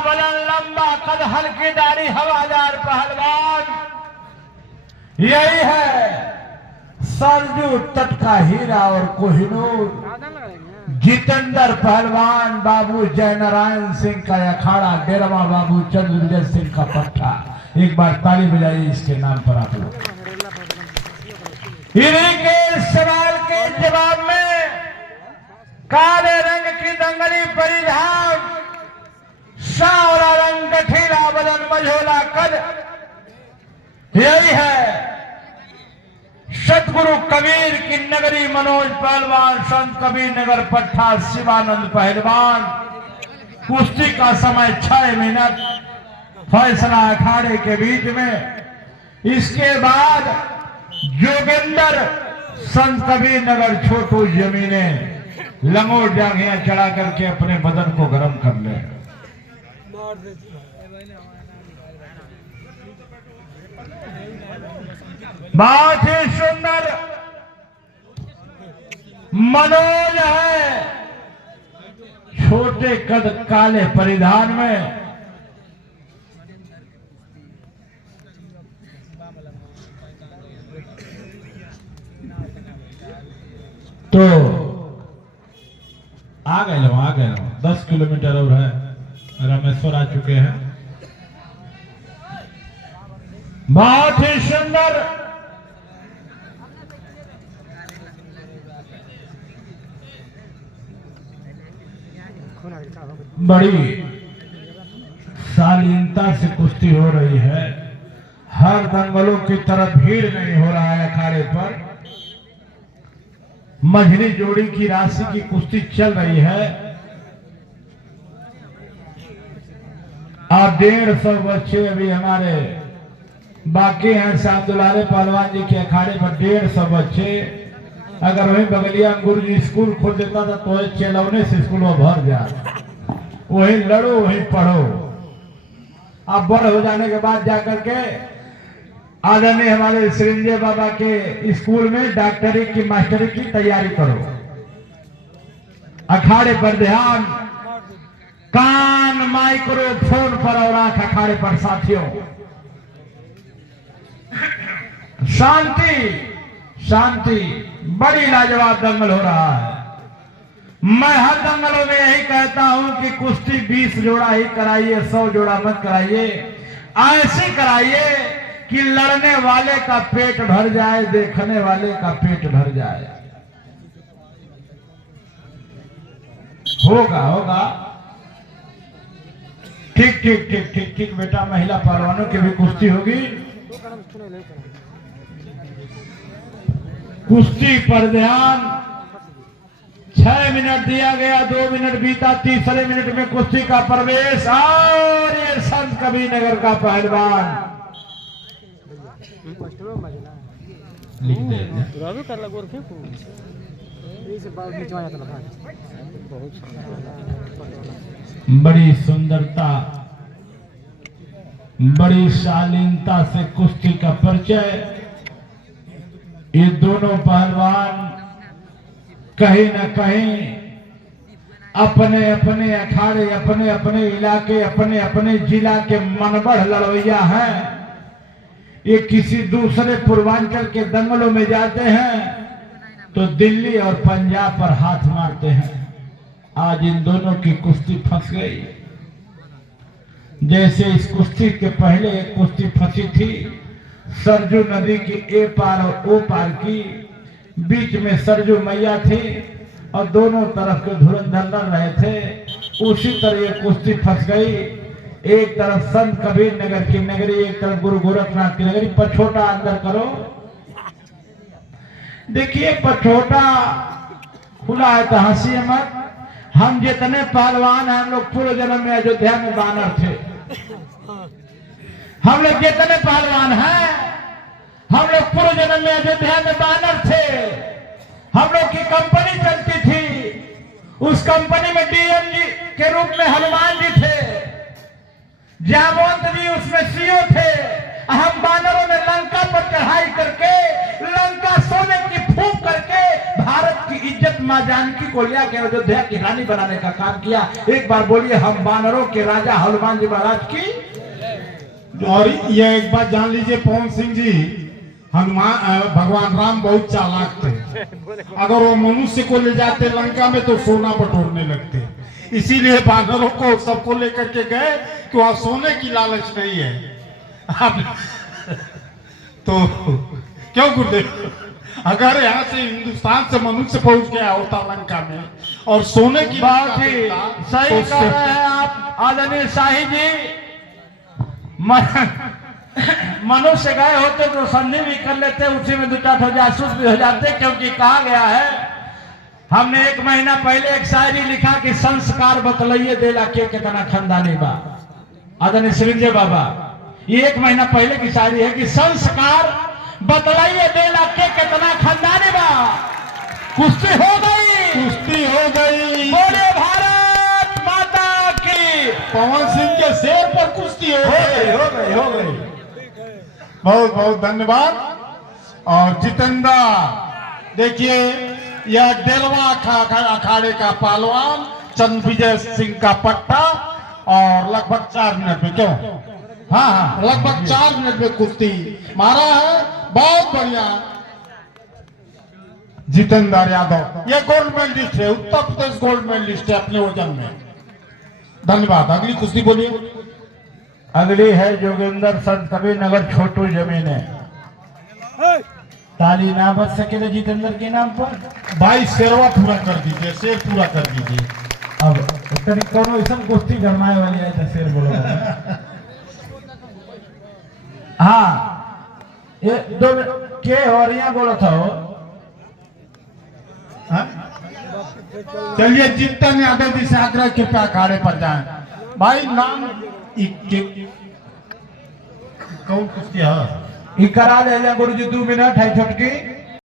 बलन लंबा कद हल्की दाढ़ी हवादार पहलवान, यही है सरजू तट का हीरा और कोहिनूर। जितेंद्र पहलवान बाबू जयनारायण सिंह का अखाड़ा, डेरवा बाबू चंद्रविजय सिंह का पट्टा। एक बार ताली बजाइए इसके नाम पर आप लोग। इन्हीं के सवाल के जवाब में काले रंग की दंगली परिधान, सांवला रंग गठीला बदन मझोला कद, यही है सतगुरु कबीर की नगरी मनोज पहलवान, संत कबीर नगर पट्टा शिवानंद पहलवान। कुश्ती का समय 6 मिनट, फैसला अखाड़े के बीच में। इसके बाद जोगिंदर संत कबीर नगर छोटू जमीने लंगोट जांघियां चढ़ा करके अपने बदन को गर्म कर ले। बहुत ही सुंदर मनोज है, छोटे कद काले परिधान में। तो आ गए 10 किलोमीटर और है, रामेश्वर आ चुके हैं। बहुत ही सुंदर बड़ी शालीनता से कुश्ती हो रही है। हर दंगलों की तरह भीड़ नहीं हो रहा है अखाड़े पर। मझली जोड़ी की राशि की कुश्ती चल रही है। आप 150 बच्चे अभी हमारे बाकी हैं। साहब दुलारे पहलवान जी के अखाड़े पर 150 बच्चे। अगर वही बगलिया गुरु जी स्कूल खोल देता था तो चेलौने से स्कूल में भर जाए। वही लड़ो वही पढ़ो। आप बड़ हो जाने के बाद जाकर के आदरणीय हमारे श्रींजय बाबा के स्कूल में डॉक्टरी की मास्टरी की तैयारी करो। अखाड़े पर ध्यान, कान माइक्रोफोन पर और आंख अखाड़े पर साथियों। शांति शांति। बड़ी लाजवाब दंगल हो रहा है। मैं हर दंगलों में यही कहता हूं कि कुश्ती 20 जोड़ा ही कराइए, 100 जोड़ा मत कराइए। ऐसे कराइए कि लड़ने वाले का पेट भर जाए, देखने वाले का पेट भर जाए। होगा होगा। ठीक ठीक ठीक ठीक ठीक बेटा। महिला पहलवानों की भी कुश्ती होगी। कुश्ती पर ध्यान। 6 मिनट दिया गया, 2 मिनट बीता, तीसरे मिनट में कुश्ती का प्रवेश। और ये संत कबीर नगर का पहलवान लिख दे। बड़ी सुंदरता, बड़ी शालीनता से कुश्ती का परिचय। ये दोनों पहलवान कहीं न कहीं अपने अपने अखाड़े, अपने अपने इलाके, अपने अपने जिला के मनबढ़ लड़वैया हैं। ये किसी दूसरे पूर्वांचल के दंगलों में जाते हैं तो दिल्ली और पंजाब पर हाथ मारते हैं। आज इन दोनों की कुश्ती फंस गई। जैसे इस कुश्ती के पहले एक कुश्ती फंसी थी सरजू नदी की ए पार और ओ पार की। बीच में सरजू मैया थी और दोनों तरफ के धुरंधर लड़ रहे थे। उसी तरह ये कुश्ती फंस गई। एक तरफ संत कबीर नगर की नगरी, एक तरफ गुरु गोरखनाथ की नगरी। पछोटा अंदर करो। देखिए पछोटा खुला है तो हंसी मत। हम जितने पहलवान हैं, हम लोग पूर्व जन्म में अयोध्या में बानर थे। हम लोग जितने पहलवान हैं, हम लोग पूर्व जन्म में अयोध्या में बानर थे। हम लोग की कंपनी चलती थी। उस कंपनी में डीएम जी के रूप में हनुमान जी थे, जामवंत जी उसमें सीओ थे। हम बानरों ने लंका पर चढ़ाई करके, लंका सोने की फूंक करके भारत की इज्जत मां जानकी को लिया के अयोध्या की रानी बनाने का काम किया। एक बार बोलिए हम बानरों के राजा हनुमान जी महाराज की। और ये एक बात जान लीजिए पवन सिंह जी, भगवान राम बहुत चालाक थे। अगर वो मनुष्य को ले जाते लंका में तो सोना बटोरने लगते, इसीलिए बानरों को सबको लेकर के गए कि वहां सोने की लालच नहीं है। तो क्यों गुरुदेव, अगर यहाँ से हिंदुस्तान से मनुष्य पहुंच गया होता लंका में और सोने की बात ही सही कह रहे हैं आप आदरणीय शाही जी। मनुष्य गए होते तो संधि भी कर लेते, उसी में 2-4 जासूस भी हो जाते, क्योंकि कहा गया है, हमने 1 महीना पहले एक शायरी लिखा कि संस्कार बतलाइए देला के कितना खानदानी बा। आदरणीय श्रींजय बाबा, ये 1 महीना पहले की शायरी है कि संस्कार बतलाइए देला के कितना खानदानी बा। कुश्ती हो गई, कुश्ती हो गई, बोले भारत माता की। पवन सिंह के शेर पर कुश्ती हो गई। बहुत बहुत धन्यवाद। और जितेंद्र, देखिए यह डेलवा अखाड़े का पहलवान चंद विजय सिंह का पट्टा, और लगभग 4 मिनट में, क्यों, हाँ लगभग 4 मिनट में कुश्ती मारा है। बहुत बढ़िया जितेंद्र यादव, ये गोल्ड मेडलिस्ट है, उत्तर प्रदेश गोल्ड मेडलिस्ट है अपने वजन में। धन्यवाद। अगली कुश्ती बोलिए। अगली है जोगिंदर संत कबीर नगर छोटू जमीन है। ताली ना बच सके जितेंद्र के नाम पर। भाई शेरवा पूरा कर दीजिए, शेर पूरा कर दीजिए। अब कौन ऐसा कुश्ती गरमाए वाली है तो शेर बोलो। हाँ ये 2 के और यहाँ बोला था वो। चलिए जितन यादव जी से आग्रह कृपया अखाड़े पर जाएं। भाई नाम कौन कुश्ती है? करा दे गुरु जी 2 मिनट है छोटकी।